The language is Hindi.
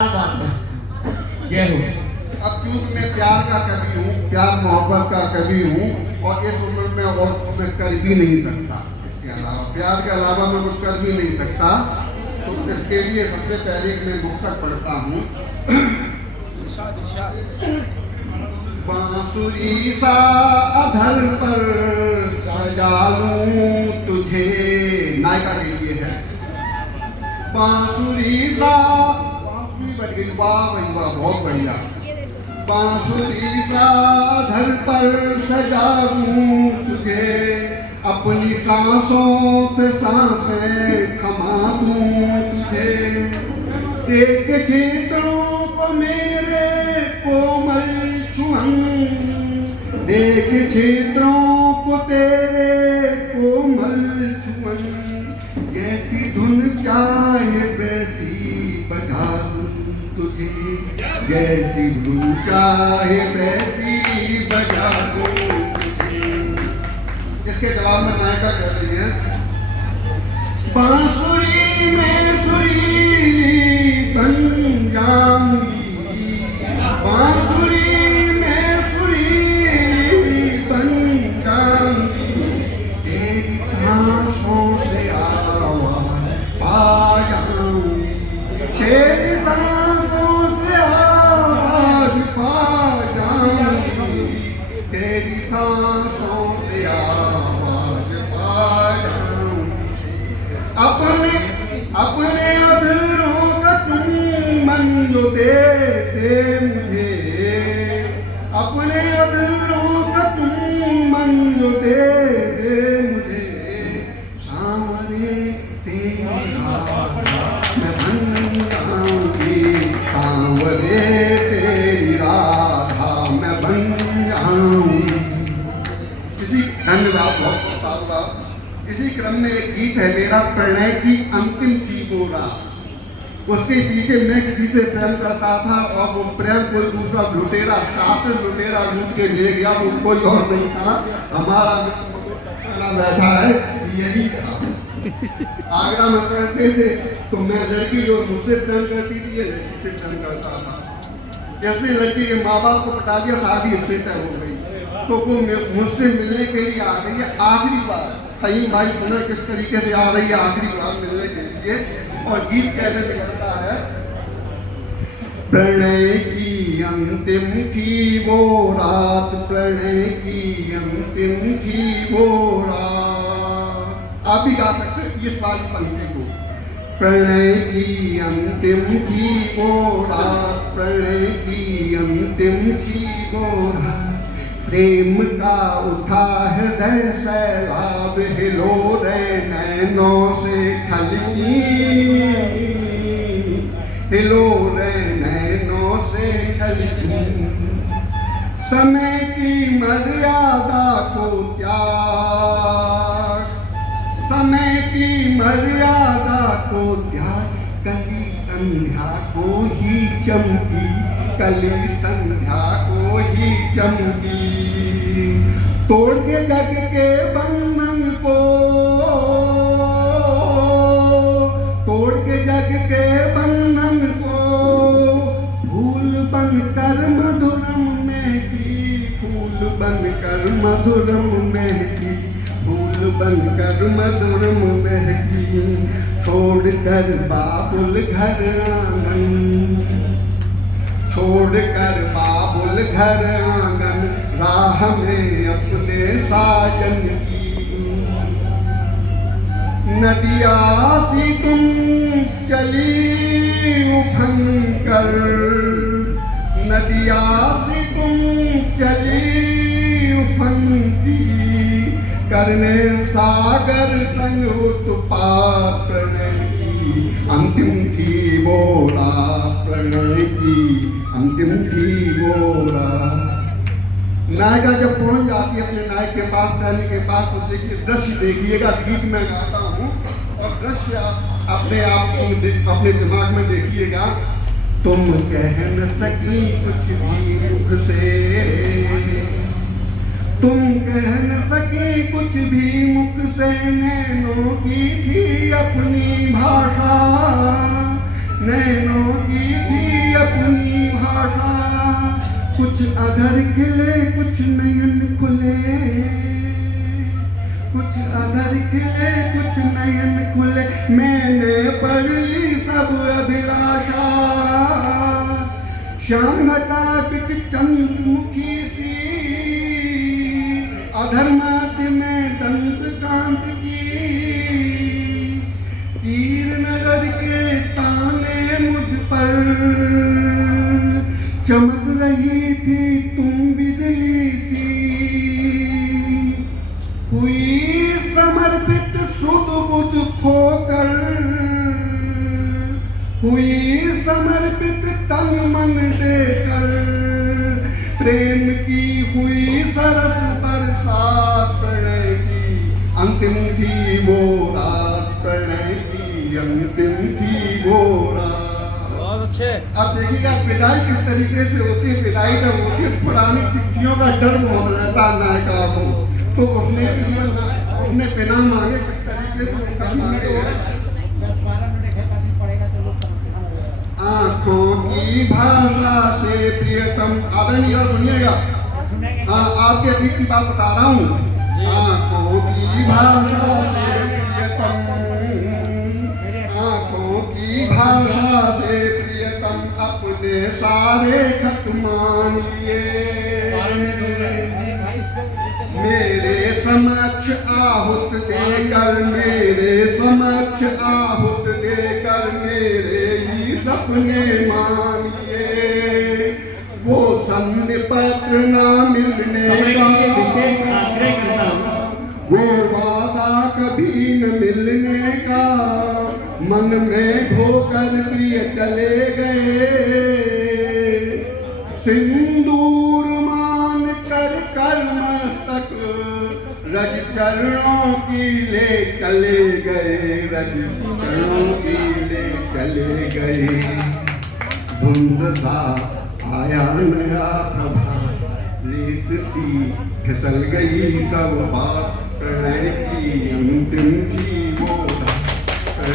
बात है। जय हो। अब चूंकि मैं प्यार का कवि हूँ, प्यार मोहब्बत का कवि हूँ और इस उम्र में और कुछ मैं कर भी नहीं सकता। इसके अलावा प्यार के अलावा मैं कुछ कर भी नहीं सकता। तो इसके लिए सबसे पहले मैं मुक्तक पढ़ता हूँ। बांसुरी सा अधर पर सजा लूं तुझे, नायका के लिए है। बांसुरी सा, बांसुरी बज गई, वाह भाई वाह, बहुत बढ़िया। बांसुरी सा अधर पर सजा लूं तुझे, अपनी सांसों से सांसें थमा दूं तुझे। देख छेत्रों को मेरे कोमल छुअन, देख छेत्रों को तेरे कोमल छुअन। जैसी धुन चाहे वैसी बजा दूं तुझे, जैसी धुन चाहे वैसी बजा दूं तुझे। इसके जवाब में नायका कह रही है, बांसुरी में सुरीली बन जाऊंगी, बांसुरी में सुरीली बन जाऊंगी। तेरी सांसों से आवाज पा जाऊंगी, तेरी सांसों से आवाज पा जाऊंगी, तेरी सांसों से आवाज पा जाऊंगी। अपने अपने अधरों का चुम्बन जो देते मुझे, अपने अधरों का चुम्बन जो देते मुझे। सांवरे तेरी राधा मैं बन जाऊंगी, सांवरे तेरी राधा मैं बन जाऊंगी। इसी धन्यवाद, बहुत धन्यवाद। इसी क्रम में एक गीत है मेरा, प्रणय की अंतिम थी वो रात। उसके पीछे मैं किसी से प्रेम करता था और वो प्रेम कोई दूसरा लुटेरा, शातिर लुटेरा लूट के ले गया। वो कोई और नहीं था, हमारा बैठा है यही था। आगरा में रहते थे तो मैं लड़की जो मुझसे प्रेम करती थी, ये लड़की से प्रेम करता था। इसने लड़की के माँ बाप को पटा दिया, शादी इससे तय हो गई। तो वो मुझसे मिलने के लिए आ गई है आखिरी बार। फहीम भाई सुना किस तरीके से आ रही है आखिरी बार मिलने के लिए, और गीत कैसे निकलता है। प्रणय की अंतिम थी वो रात, प्रणय की अंतिम थी वो रात। आप भी गा सकते इस वाली पंक्ति को। प्रणय की अंतिम थी वो रात, प्रणय की अंतिम थी वो रात। प्रेम का उठा हृदय सैलाब, हिलो रे नैनों से छलकी, हिलो रे नैनों से छलकी। समय की मर्यादा को त्याग, समय की मर्यादा को त्याग। कली संध्या को ही चमकी, कली संध्या को ही चमकी। तोड़ के जग के बंधन को, तोड़ के जग के बंधन को। फूल बनकर मधुरम महकी, फूल बनकर मधुरम महकी, फूल बनकर मधुरम महकी। छोड़कर बाबुल घर आंगन, छोड़कर बाबुल घर आंगन। राह में अपने साजन की, नदिया सी तुम चली उफन कर, नदिया सी तुम चली उफनती। करने सागर संग उत्पात, प्रणय की अंतिम थी वो रात, प्रणय की अंतिम थी वो रात। नायिका जब पहुंच जाती है अपने नायक के पास, प्रेमी के पास, तो देखिए दृश्य देखिएगा। गीत में गाता हूँ और दृश्य अपने आप को अपने दिमाग में देखिएगा। तुम कह न सकी कुछ भी मुख से, तुम कह न सकी कुछ भी मुख से। नैनों की थी अपनी भाषा, नैनों की थी अपनी भाषा, कुछ अधर खिले कुछ नयन खुले, कुछ अधर खिले कुछ नयन खुले, मैंने पढ़ ली सब अभिलाषा। श्याम घटा बिच चंद्रमुखी सी, अधर माथ में दंत कांत की, तीर नजर के ताने मुझ पर, चमक रही थी तुम बिजली सी, हुई समर्पित सुध बुध खोकर, हुई समर्पित तन मन देकर, प्रेम की हुई सरस बरसात, प्रणय की अंतिम थी वो रात, प्रणय की अंतिम थी वो रात। बहुत अच्छे। अब देखिएगा विदाई किस तरीके से होती है। विदाई जब होती है पुरानी चिट्ठियों का डर बहुत रहता है नायिका को, तो उसने बिना मांगे किस तरीके से मांगे है। 10-12 मिनट खेपाती पड़ेगा तो लोग समझ। आँखों की भाषा से प्रियतम, आदरणीय सुनिएगा, हाँ आपके अतीत की बात बता रहा हूँ। आँखों की भाषा से प्रियतम, आँखों की भाषा से प्रियतम, अपने सारे खत मान लिए, मेरे समक्ष आहुत देकर, मेरे समक्ष आहुत देकर, मेरे ही सपने मान लिए। वो संधि पत्र न मिलने का विशेष आग्रह करता हूँ, वो वादा कभी न मिलने का, मन में ढोकर प्रिय चले गए, सिंदूर मान कर कर मस्तक, रज चरणों की ले चले गए, रज चरणों की ले चले गए। धुंध सा आया नया प्रभात, रेत सी फिसल गई सब बात, प्रणय की अंतिम थी वो